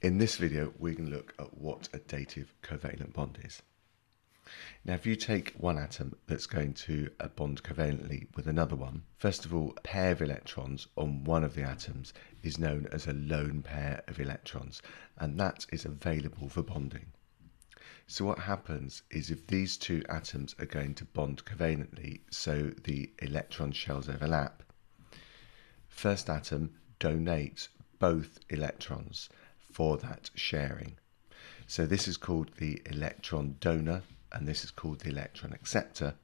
In this video, we can look at what a dative covalent bond is. Now, if you take one atom that's going to bond covalently with another one, first of all, a pair of electrons on one of the atoms is known as a lone pair of electrons, and that is available for bonding. So what happens is if these two atoms are going to bond covalently, so the electron shells overlap, first atom donates both electrons for that sharing. So this is called the electron donor and this is called the electron acceptor.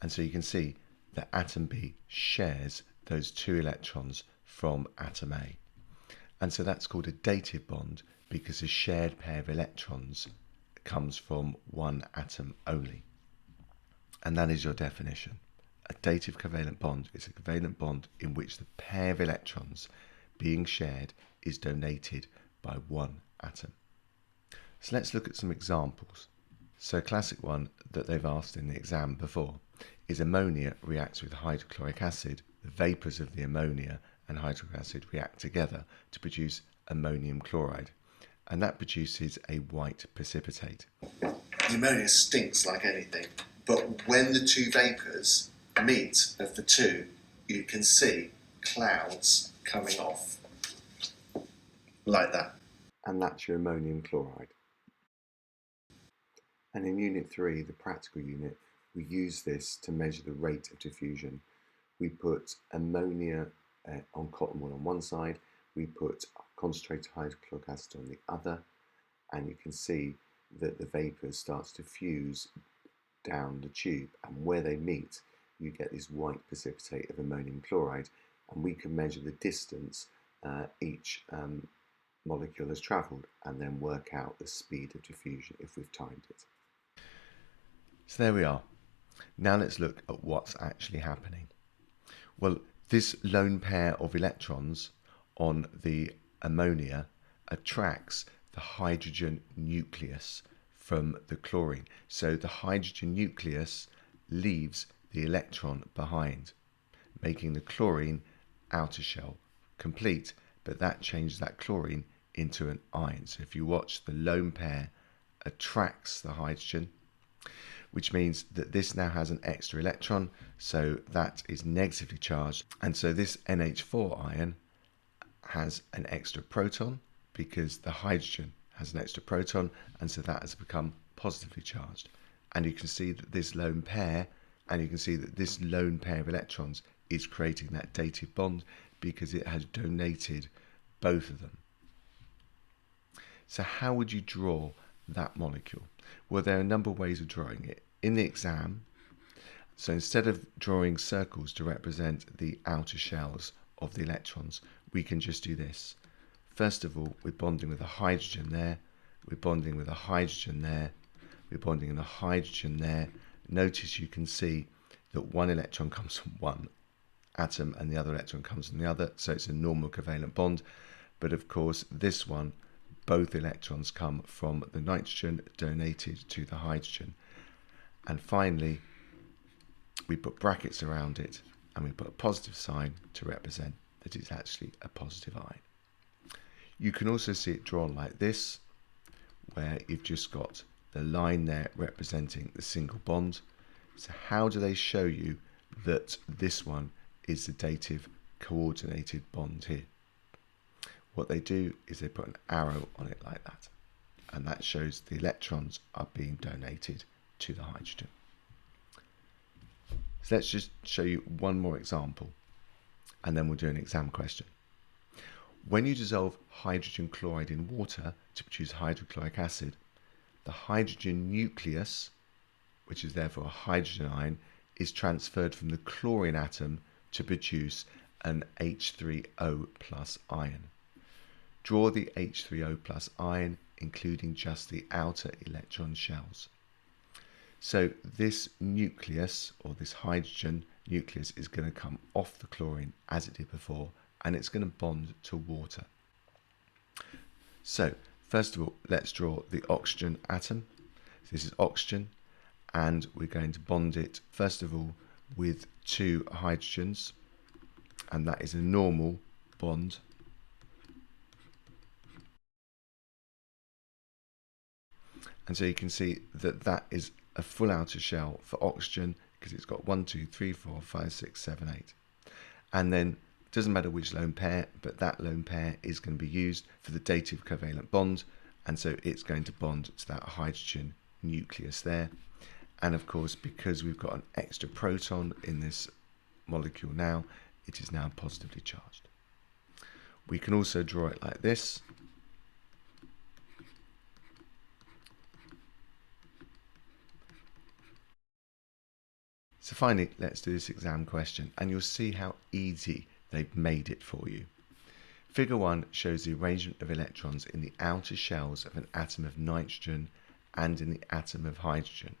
And so you can see that atom B shares those two electrons from atom A. And so that's called a dative bond because a shared pair of electrons comes from one atom only. And that is your definition. A dative covalent bond is a covalent bond in which the pair of electrons being shared is donated by one atom. So let's look at some examples. So a classic one that they've asked in the exam before is ammonia reacts with hydrochloric acid. The vapours of the ammonia and hydrochloric acid react together to produce ammonium chloride, and that produces a white precipitate. The ammonia stinks like anything, but when the two vapours meet of the two, you can see clouds coming off like that. And that's your ammonium chloride. And in Unit 3, the practical unit, we use this to measure the rate of diffusion. We put ammonia on cotton wool on one side, we put concentrated hydrochloric acid on the other, and you can see that the vapour starts to fuse down the tube, and where they meet, you get this white precipitate of ammonium chloride, and we can measure the distance each molecule has travelled and then work out the speed of diffusion if we've timed it. So there we are. Now let's look at what's actually happening. Well, this lone pair of electrons on the ammonia attracts the hydrogen nucleus from the chlorine. So the hydrogen nucleus leaves the electron behind, making the chlorine outer shell complete, but that changes that chlorine into an ion. So if you watch, the lone pair attracts the hydrogen, which means that this now has an extra electron, so that is negatively charged, and so this NH4 ion has an extra proton because the hydrogen has an extra proton, and so that has become positively charged. And you can see that this lone pair, and you can see that this lone pair of electrons is creating that dative bond because it has donated both of them. So how would you draw that molecule? Well, there are a number of ways of drawing it. In the exam, so instead of drawing circles to represent the outer shells of the electrons, we can just do this. First of all, we're bonding with a hydrogen there, we're bonding with a hydrogen there, we're bonding with a hydrogen there. Notice you can see that one electron comes from one atom and the other electron comes from the other, so it's a normal covalent bond. But of course, this one, both electrons come from the nitrogen donated to the hydrogen. And finally, we put brackets around it and we put a positive sign to represent that it's actually a positive ion. You can also see it drawn like this, where you've just got the line there representing the single bond. So how do they show you that this one is the dative coordinated bond here? What they do is they put an arrow on it like that, and that shows the electrons are being donated to the hydrogen. So let's just show you one more example, and then we'll do an exam question. When you dissolve hydrogen chloride in water to produce hydrochloric acid, the hydrogen nucleus, which is therefore a hydrogen ion, is transferred from the chlorine atom to produce an H3O plus ion. Draw the H3O plus ion, including just the outer electron shells. So this nucleus, or this hydrogen nucleus, is going to come off the chlorine as it did before, and it's going to bond to water. So first of all, let's draw the oxygen atom. This is oxygen, and we're going to bond it first of all with two hydrogens, and that is a normal bond. And so you can see that that is a full outer shell for oxygen, because it's got 1, 2, 3, 4, 5, 6, 7, 8. And then it doesn't matter which lone pair, but that lone pair is going to be used for the dative covalent bond, and so it's going to bond to that hydrogen nucleus there. And of course, because we've got an extra proton in this molecule now, it is now positively charged. We can also draw it like this. So finally, let's do this exam question, and you'll see how easy they've made it for you. Figure 1 shows the arrangement of electrons in the outer shells of an atom of nitrogen and in the atom of hydrogen.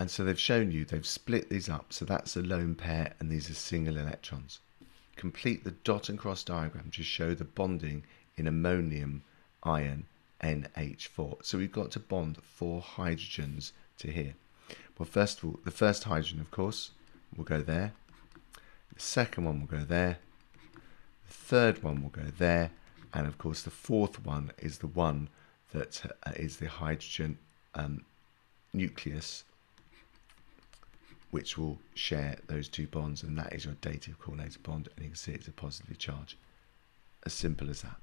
And so they've shown you, they've split these up, so that's a lone pair and these are single electrons. Complete the dot and cross diagram to show the bonding in ammonium ion NH4. So we've got to bond 4 hydrogens to here. Well, first of all, the first hydrogen, of course, will go there. The second one will go there. The third one will go there. And of course, the fourth one is the one that is the hydrogen nucleus, which will share those 2 bonds. And that is your dative coordinated bond. And you can see it's a positively charged. As simple as that.